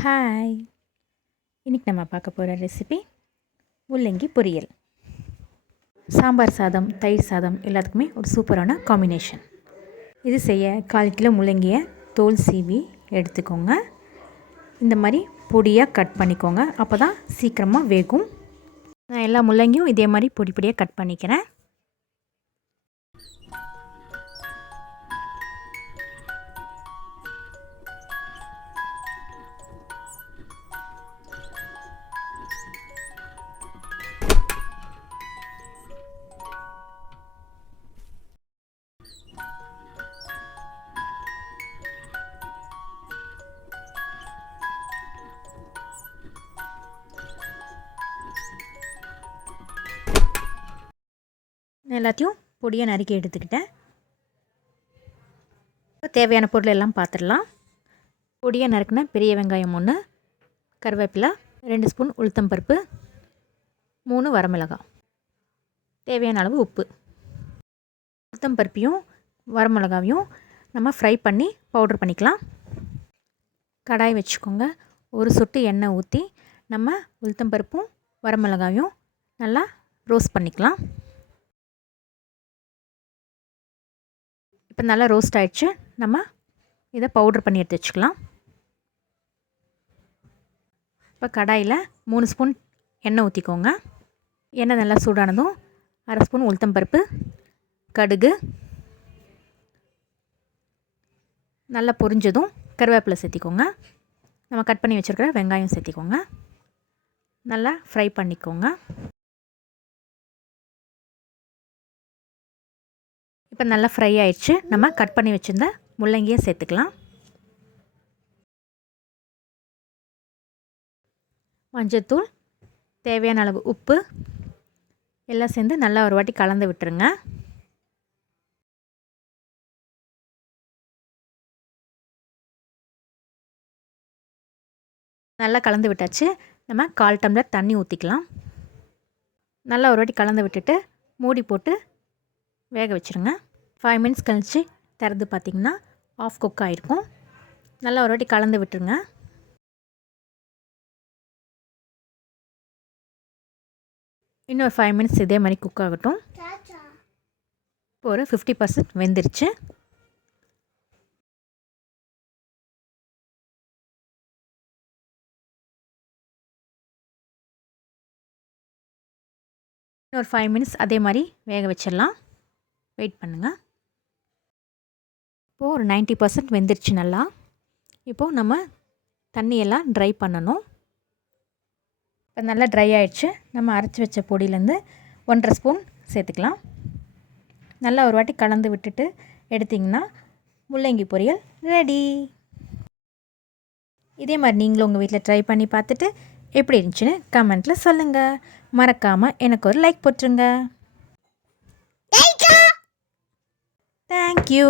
Hi! இன்றைக்கி நம்ம பார்க்க போகிற ரெசிபி முள்ளங்கி பொரியல். சாம்பார் சாதம், தயிர் சாதம் எல்லாத்துக்குமே ஒரு சூப்பரான காம்பினேஷன். இது செய்ய 1/4 கிலோ முள்ளங்கியை தோல் சீவி எடுத்துக்கோங்க. இந்த மாதிரி பொடியாக கட் பண்ணிக்கோங்க. அப்போ தான் சீக்கிரமாக வேகும். நான் எல்லா முள்ளங்கியும் இதே மாதிரி பொடி பொடியாக கட் பண்ணிக்கிறேன். எல்லாத்தையும் பொடியாக நறுக்கி எடுத்துக்கிட்டேன். தேவையான பொருள் எல்லாம் பார்த்துடலாம். பொடியாக நறுக்கின பெரிய வெங்காயம் 1, கருவேப்பிலை 2 ஸ்பூன், உளுத்தம்பருப்பு 3 வரமிளகாய், தேவையான அளவு உப்பு. உளுத்தம்பருப்பையும் வரமிளகாவையும் நம்ம ஃப்ரை பண்ணி பவுட்ரு பண்ணிக்கலாம். கடாய் வச்சுக்கோங்க. ஒரு சொட்டு எண்ணெய் ஊற்றி நம்ம உளுத்தம்பருப்பும் வரமிளகாயும் நல்லா ரோஸ்ட் பண்ணிக்கலாம். இப்போ நல்லா ரோஸ்ட் ஆகிடுச்சு. நம்ம இதை பவுட்ரு பண்ணி எடுத்து வச்சுக்கலாம். இப்போ கடாயில் 3 ஸ்பூன் எண்ணெய் ஊற்றிக்கோங்க. எண்ணெய் நல்லா சூடானதும் 1/2 ஸ்பூன் உளுத்தம்பருப்பு, கடுகு நல்லா பொரிஞ்சதும் கருவேப்பிலை சேர்த்திக்கோங்க. நம்ம கட் பண்ணி வச்சுருக்கிற வெங்காயம் சேர்த்திக்கோங்க. நல்லா ஃப்ரை பண்ணிக்கோங்க. இப்போ நல்லா ஃப்ரை ஆயிடுச்சு. நம்ம கட் பண்ணி வச்சுருந்த முள்ளங்கியை சேர்த்துக்கலாம். மஞ்சள்தூள், தேவையான அளவு உப்பு எல்லாம் சேர்ந்து நல்லா ஒரு வாட்டி கலந்து விட்டுருங்க. நல்லா கலந்து விட்டாச்சு. நம்ம 1/4 டம்ளர் தண்ணி ஊற்றிக்கலாம். நல்லா ஒரு வாட்டி கலந்து விட்டுட்டு மூடி போட்டு வேக வச்சுருங்க. 5 மினிட்ஸ் கழித்து திறந்து பார்த்திங்கன்னா ஆஃப் குக் ஆகிருக்கும். நல்லா ஒரு வாட்டி கலந்து விட்டுருங்க. இன்னொரு 5 மினிட்ஸ் இதே மாதிரி குக் ஆகட்டும். இப்போ ஒரு 50% வெந்துருச்சு. இன்னொரு 5 மினிட்ஸ் அதே மாதிரி வேக வச்சிடலாம். வெயிட் பண்ணுங்கள். இப்போது ஒரு 90% வெந்துருச்சு நல்லா. இப்போது நம்ம தண்ணியெல்லாம் ட்ரை பண்ணணும். இப்போ நல்லா ட்ரை ஆகிடுச்சு. நம்ம அரைச்சி வச்ச பொடியிலேருந்து 1/2 ஸ்பூன் சேர்த்துக்கலாம். நல்லா ஒரு வாட்டி கலந்து விட்டுட்டு எடுத்திங்கன்னா முள்ளங்கி பொரியல் ரெடி. இதே மாதிரி நீங்களும் உங்கள் வீட்டில் ட்ரை பண்ணி பார்த்துட்டு எப்படி இருந்துச்சுன்னு கமெண்ட்டில் சொல்லுங்கள். மறக்காமல் எனக்கு ஒரு லைக் போட்டுருங்க. தேங்க்யூ.